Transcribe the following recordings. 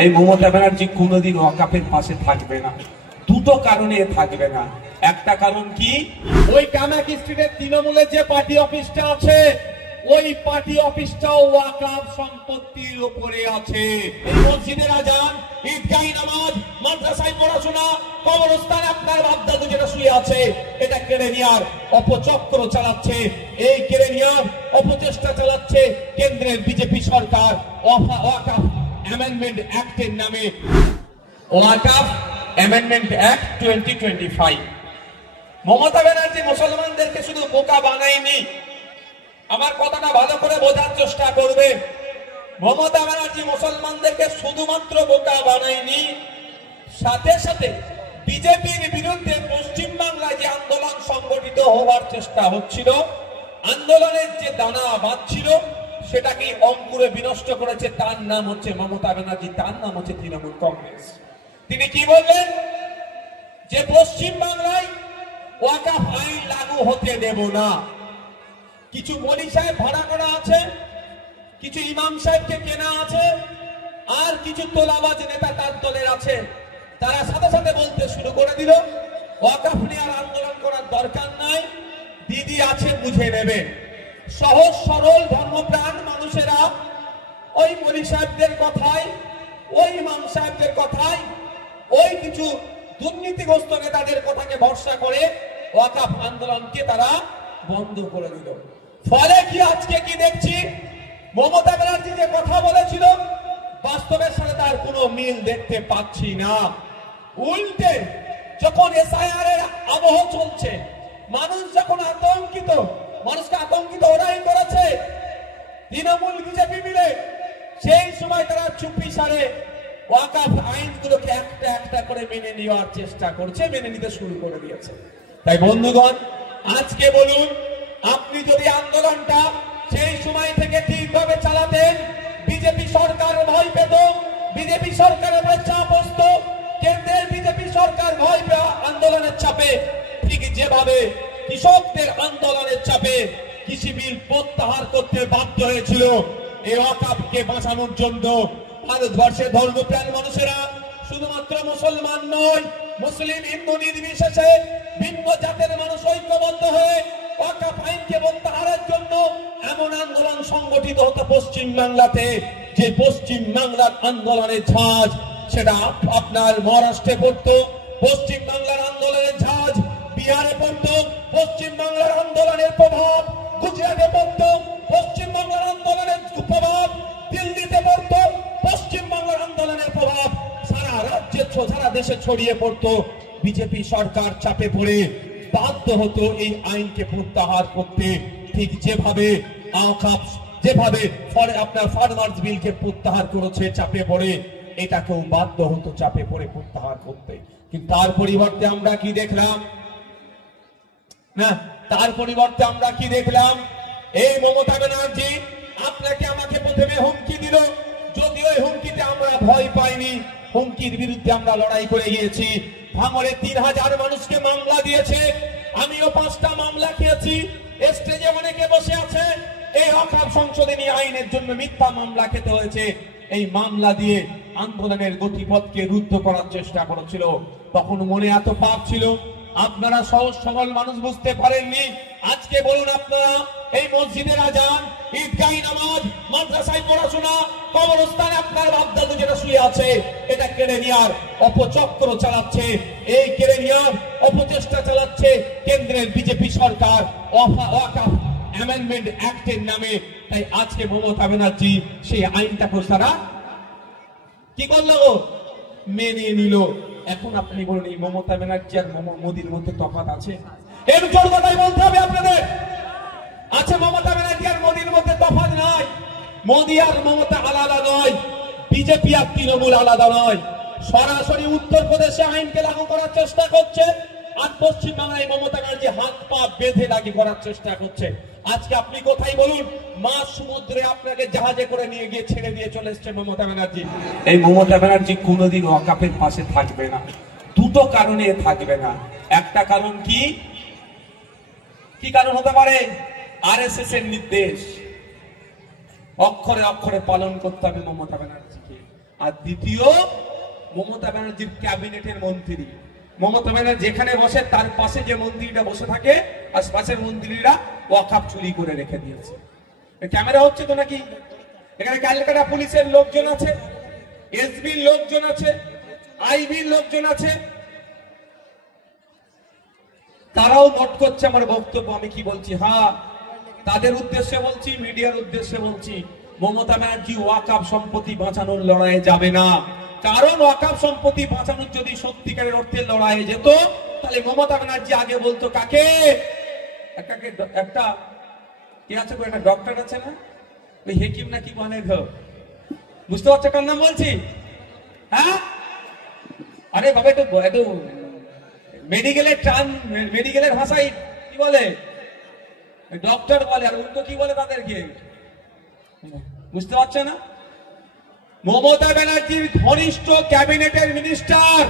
এই মমতা ব্যানার্জি কোনোদিন ওয়াকাফের পাশে থাকবে না। দুটো কারণে থাকবে না। একটা কারণ কি, ওই কামাক স্ট্রিটের তৃণমূলের যে পার্টি অফিসটা আছে, ওই পার্টি অফিসটাও ওয়াকাফ সম্পত্তির উপরে আছে। এই মসজিদের আজান, ঈদগাহ নামাজ, মাদ্রাসায় পড়াশোনা, কবরস্থানে আপনার বাপ-দাদু যেটা শুয়ে আছে, এটা কেড়ে নেওয়ার অপচক্র চালাচ্ছে। এই কেড়ে নেওয়ার অপচেষ্টা চালাচ্ছে কেন্দ্রের বিজেপি সরকার ওয়াকাফ অ্যামেন্ডমেন্ট অ্যাক্টের নামে। ওয়াকাফ অ্যামেন্ডমেন্ট অ্যাক্ট 2025। মমতা ব্যানার্জি মুসলমানদেরকে শুধু বোকা বানায়নি, আমার কথাটা ভালো করে বোঝার চেষ্টা করবে। মমতা ব্যানার্জি মুসলমানদেরকে শুধুমাত্র বোকা বানায়নি, সাথে সাথে বিজেপির বিরুদ্ধে পশ্চিমবাংলায় যে আন্দোলন সংগঠিত হওয়ার চেষ্টা হচ্ছিল, আন্দোলনের যে দানা বাঁধছিল, সেটাকে অঙ্কুরে বিনষ্ট করেছে। তার নাম হচ্ছে মমতা ব্যানার্জি, তার নাম হচ্ছে তৃণমূল কংগ্রেস। তিনি কি বললেন যে পশ্চিমবাংলায় ওয়াকাফ আইন লাগু হতে দেব না। কিছু মলি সাহেব ভাড়া করা আছে, কিছু ইমাম সাহেবকে কেনা আছে, আর কিছু তোলাবাজ নেতা তার দলের আছে। তারা সাথে সাথে বলতে শুরু করে দিল, ওয়াকাফ নিয়ে আর আন্দোলন করার দরকার নাই, দিদি আছে বুঝে নেবে। সহজ সরল ধর্মপ্রাণ মানুষেরা ওই মলি সাহেবদের কথায়, ওই ইমাম সাহেবদের কথায়, ওই কিছু দুর্নীতিগ্রস্ত নেতাদের কথাকে ভরসা করে ওয়াকাফ আন্দোলনকে তারা বন্ধ করে দিল। ফলে কি আজকে কি দেখছি, মমতা ব্যানার্জি যে কথা বলেছিল বাস্তবের সাথে তার কোনো মিল দেখতে পাচ্ছি না। উল্টে যখন এসআইআর এর আবহ চলছে, মানুষ যখন আতঙ্কিত, মানুষকে আতঙ্কিত ওরাই করেছে তৃণমূল বিজেপি মিলে, সেই সময় তারা চুপি সারে ওয়াকাফ আইনগুলোকে একটা একটা করে মেনে নেওয়ার চেষ্টা করছে, মেনে নিতে শুরু করে দিয়েছে। তাই বন্ধুগণ, আজকে বলুন, আপনি যদি আন্দোলনটা সেই সময় থেকে ঠিকভাবে চালাতেন, বিজেপি সরকার ভয় পেত, বিজেপি সরকারের চাপ আসত, কেন্দ্রের বিজেপি সরকার ভয় পেয়ে আন্দোলনের চাপে, ঠিক যেভাবে কৃষকদের আন্দোলনের চাপে কৃষি বিল প্রত্যাহার করতে বাধ্য হয়েছিল, এই ওয়াকাফকে বাঁচানোর জন্য ভারতবর্ষের ধর্মপ্রাণ মানুষেরা, শুধুমাত্র মুসলমান নয়, মুসলিম হিন্দু নির্বিশেষে ভিন্ন জাতের মানুষ ঐক্যবদ্ধ হয়ে ওয়াকাফ আইনকে প্রত্যাহারের জন্য এমন আন্দোলন সংগঠিত হতো পশ্চিম বাংলাতে, যে পশ্চিম বাংলার আন্দোলনের ঝাঁজ সেটা আপনার মহারাষ্ট্রে পড়তো, পশ্চিম বাংলার আন্দোলনের ঝাঁজ বিহারে পড়তো, পশ্চিম বাংলার আন্দোলনের প্রভাব গুজরাটে পড়তো, পশ্চিম বাংলার আন্দোলনের প্রভাব দিল্লিতে পড়তো, পশ্চিম বাংলার আন্দোলনের প্রভাব সারা রাজ্যে, সারা দেশে ছড়িয়ে পড়তো। বিজেপি সরকার চাপে পড়ে বাধ্য হতো এই আইনকে প্রত্যাহার করতে, ঠিক যেভাবে আপনার ফার্মার্স বিলকে প্রত্যাহার করেছে চাপে পড়ে, এটাকেও বাধ্য হতো চাপে পড়ে প্রত্যাহার করতে। কিন্তু তার পরিবর্তে আমরা কি দেখলাম? না, তার পরিবর্তে আমরা কি দেখলাম? এই মমতা ব্যানার্জি আপনাকে আমাকে প্রথমে হুমকি দিল, যদিও এই হুমকিতে আমরা ভয় পাইনি, হুমকির বিরুদ্ধে আমরা লড়াই করে গিয়েছি। ভাঙড়ে 3000 মানুষকে মামলা দিয়েছে, আমিও 5টা মামলা খেয়েছি। স্টেজে অনেকে বসে আছে, এই ওয়াকাফ সংশোধনী আইনের জন্য মিথ্যা মামলা খেতে হয়েছে। এই মামলা দিয়ে আন্দোলনের গতিপথকে রুদ্ধ করার চেষ্টা করেছিল। তখন মনে এত পাপ ছিল, আপনারা সহজ সরল মানুষ বুঝতে পারেননি। আজকে বলুন, আপনারা এই মসজিদের আজান, ঈদগাহ নামাজ, মাদ্রাসায় পড়াশোনা, কবরস্থানে আপনার বাপ-দাদু যেটা শুয়ে আছে, এটা কেড়ে নেওয়ার অপচক্র চালাচ্ছে। এই কেড়ে নেওয়ার অপচেষ্টা চালাচ্ছে কেন্দ্রের বিজেপি সরকার ওয়াকাফ অ্যামেন্ডমেন্ট অ্যাক্টের নামে। তাই আজকে মমতা ব্যানার্জি সেই আইনটাকে তারা কি করলো? মেনে নিল। এখন আপনি বলুন, এই মমতা ব্যানার্জি আর মোদির মধ্যে তফাৎ আছে? এর জোর কথাই বলতে হবে আপনাদের। আছে, মমতা ব্যানার্জি আর মোদির মধ্যে তফাৎ নাই। মোদি আর মমতা আলাদা নয়, বিজেপি আর তৃণমূল আলাদা নয়। সরাসরি উত্তরপ্রদেশে আইনকে লাগু করার চেষ্টা করছে, আর পশ্চিম বাংলায় মমতা ব্যানার্জি হাত পা বেঁধে লাগু করার চেষ্টা করছে। আজকে আপনি কোথায় বলুন, মাঝ সমুদ্রে আপনাকে জাহাজে করে নিয়ে গিয়ে ছেড়ে দিয়ে চলে এসছে মমতা ব্যানার্জি। এই মমতা ব্যানার্জি কোনোদিন ওয়াকাফের পাশে থাকবে না। দুটো কারণে থাকবে না। একটা কারণ কি, কি কারণ হতে পারে? আরএসএস এর নির্দেশ অক্ষরে অক্ষরে পালন করতে হবে মমতা ব্যানার্জিকে। আর দ্বিতীয় মমতা ব্যানার্জির ক্যাবিনেটের মন্ত্রী। মমতা ব্যানার্জি যেখানে বসে তার পাশে যে মন্ত্রীরা বসে থাকে, আর পাশের মন্ত্রীরা ওয়াকফ চুরি করে রেখে দিয়েছে। ক্যামেরা হচ্ছে তো নাকি? এখানে ক্যালকাটা পুলিশের লোকজন আছে, এসবির লোকজন আছে, আইবির লোকজন আছে, তারাও নোট করছে আমার বক্তব্য আমি কি বলছি। হ্যাঁ, তাদের উদ্দেশ্যে বলছি, মিডিয়ার উদ্দেশ্যে বলছি, মমতা ব্যানার্জি ওয়াকফ সম্পত্তি বাঁচানোর লড়াইয়ে যাবে না। কারণ ওয়াকফ সম্পত্তি বাঁচানোর যদি সত্যিকারের অর্থে লড়াইয়ে যেত, তাহলে মমতা ব্যানার্জি আগে বলতো কাকে? একটা কি আছে, একটা ডক্টর আছে না, ওই হেকিম না কি বলে, বুঝতে পারছো কার নাম বলছি? হ্যাঁ, আরে বাবা একটু মেডিকেলের টার্ম, মেডিকেলের ভাষায় কি বলে? ডক্টর বলে, আর উল্টো কি বলে তাদেরকে? বুঝতে পারছে না? মমতা ব্যানার্জির ঘনিষ্ঠ ক্যাবিনেটের মিনিস্টার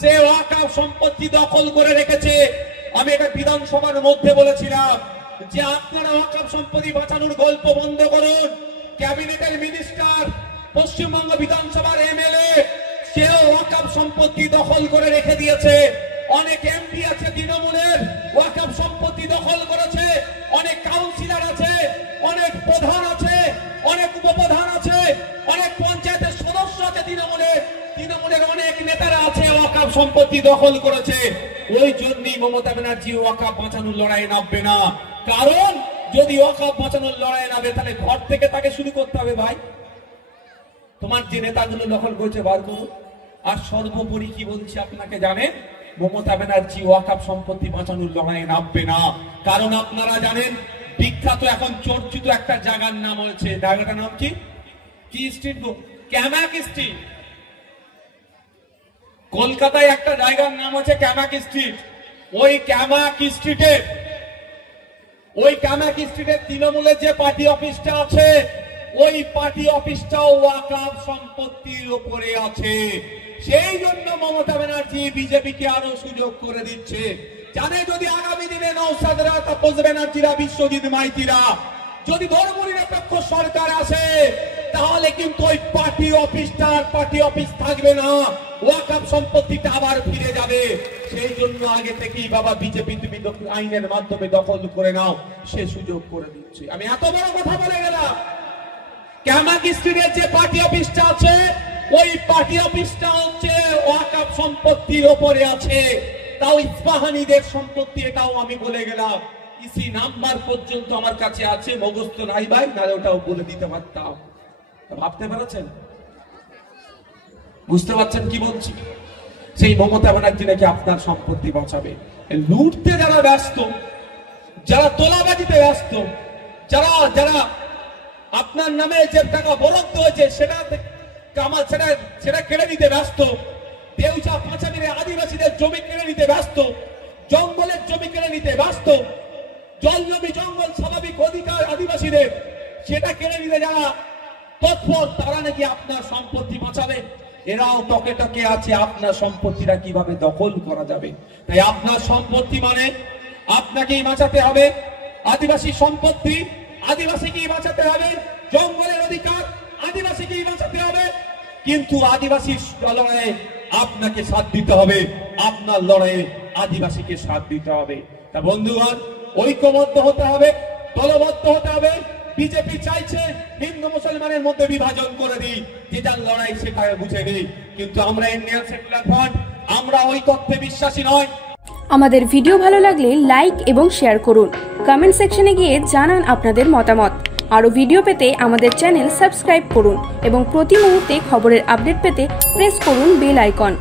সে ওয়াকফ সম্পত্তি দখল করে রেখেছে। আমি এটা বিধানসভার মধ্যে বলেছিলাম যে আপনারা ওয়াকফ সম্পত্তি বাঁচানোর গল্প বন্ধ করুন। ক্যাবিনেটের মিনিস্টার, পশ্চিমবঙ্গ বিধানসভার এমএলএ, সেও ওয়াকফ সম্পত্তি দখল করে রেখে দিয়েছে। অনেক এমপি আছে তৃণমূলের, ওয়াকফ সম্পত্তি দখল করেছে। অনেক কাউন্সিলর আছে, অনেক প্রধান আছে, অনেক উপপ্রধান আছে, অনেক পঞ্চায়েতের সদস্য আছে তৃণমূলের অনেক নেতারা আছে, ওয়াকফ সম্পত্তি দখল করেছে। ওই জন্যই মমতা ব্যানার্জি ওয়াকফ বাঁচানোর লড়াইয়ে নামবে না। কারণ যদি ওয়াকফ বাঁচানোর লড়াইয়ে নামে, তাহলে ঘর থেকে তাকে শুরু করতে হবে। ভাই, তোমার যে নেতাগুলো দখল করেছে বার করুন। আর সর্বোপরি কি বলছি আপনাকে জানেন, মমতা ব্যানার্জি ওয়াকফ সম্পত্তি বাঁচানোর লড়াইয়ে নামবে না। কারণ আপনারা জানেন, বিখ্যাত এখন চর্চিত একটা জায়গার নাম হয়েছে, জায়গাটার নাম কি? কি স্ট্রিট? ক্যামাক স্ট্রিট। কলকাতায় একটা জায়গার নাম হচ্ছে ক্যামাক স্ট্রিট। ওই ক্যামাক স্ট্রিটের তৃণমূলের যে পার্টি অফিসটা আছে, ওই পার্টি অফিসটাও ওয়াকফ সম্পত্তির উপরে আছে। সেই জন্য মমতা ব্যানার্জি বিজেপিকে আরো সুযোগ করে দিচ্ছে। জানে যদি আগামী দিনে নওশাদরা, তাপস ব্যানার্জিরা, বিশ্বজিৎ মাইতিরা যদি ধর্মনিরপেক্ষ সরকার আসে, তাহলে কিন্তু ওই পার্টি অফিস থাকবে না, ওয়াকফ সম্পত্তিটা আবার ফিরে যাবে। সেই জন্য আগে থেকেই বাবা বিজেপি তুমি আইনের মাধ্যমে দখল করে নাও, সে সুযোগ করে দিচ্ছে। আমি এত বড় কথা বলে গেলাম। ক্যামাক স্ট্রিটের যে পার্টি অফিসটা আছে, ওই পার্টি অফিসটা হচ্ছে ওয়াকফ সম্পত্তির ওপরে আছে। তাও ইস্পাহানিদের সম্পত্তি, এটাও আমি বলে গেলাম। ইসি নাম্বার পর্যন্ত আমার কাছে আছে, মুখস্থ নাই ভাই, নাহলে ওটাও বলে দিতে পারতাম। ভাবতে পারছেন? বুঝতে পারছেন কি বলছি? সেই মমতা ব্যানার্জি নাকি আপনার সম্পত্তি বাঁচাবে। লুটতে যারা ব্যস্ত, যারা তোলাবাজিতে ব্যস্ত, যারা আপনার নামে যে টাকা বরাদ্দ হয়েছে সেটা কেড়ে নিতে ব্যস্ত, দেউচা পাঁচামিরে আদিবাসীদের জমি কেড়ে নিতে ব্যস্ত, জঙ্গলের জমি কেড়ে নিতে ব্যস্ত, জল জমি জঙ্গল স্বাভাবিক অধিকার আদিবাসীদের, সেটা কেড়ে নিতে যারা তৎপর, তারা নাকি আপনার সম্পত্তি বাঁচাবে। এরাও টকে টকে আছে আপনার সম্পত্তিটা কিভাবে দখল করা যাবে। তাই আপনার সম্পত্তি মানে আপনাকেই বাঁচাতে হবে। আদিবাসী সম্পত্তি আদিবাসীকেই বাঁচাতে হবে, জঙ্গলের অধিকার আদিবাসীকেই বাঁচাতে হবে। কিন্তু আদিবাসী লড়াইয়ে আপনাকে সাথ দিতে হবে, আপনার লড়াইয়ে আদিবাসীকে সাথ দিতে হবে। তা বন্ধুগণ, ঐক্যবদ্ধ হতে হবে, দলবদ্ধ হতে হবে। বিজেপি চাইছে হিন্দু মুসলমানের মধ্যে বিভাজন করে দিই, যে যার লড়াই সেখানে বুঝে দিই। কিন্তু আমরা ইন্ডিয়ান সেকুলার ফ্রন্ট, আমরা ওই তত্ত্বে বিশ্বাসী নয়। আমাদের ভিডিও ভালো লাগলে লাইক এবং শেয়ার করুন। কমেন্ট সেকশনে গিয়ে জানান আপনাদের মতামত। আরও ভিডিও পেতে আমাদের চ্যানেল সাবস্ক্রাইব করুন এবং প্রতি মুহূর্তে খবরের আপডেট পেতে প্রেস করুন বেল আইকন।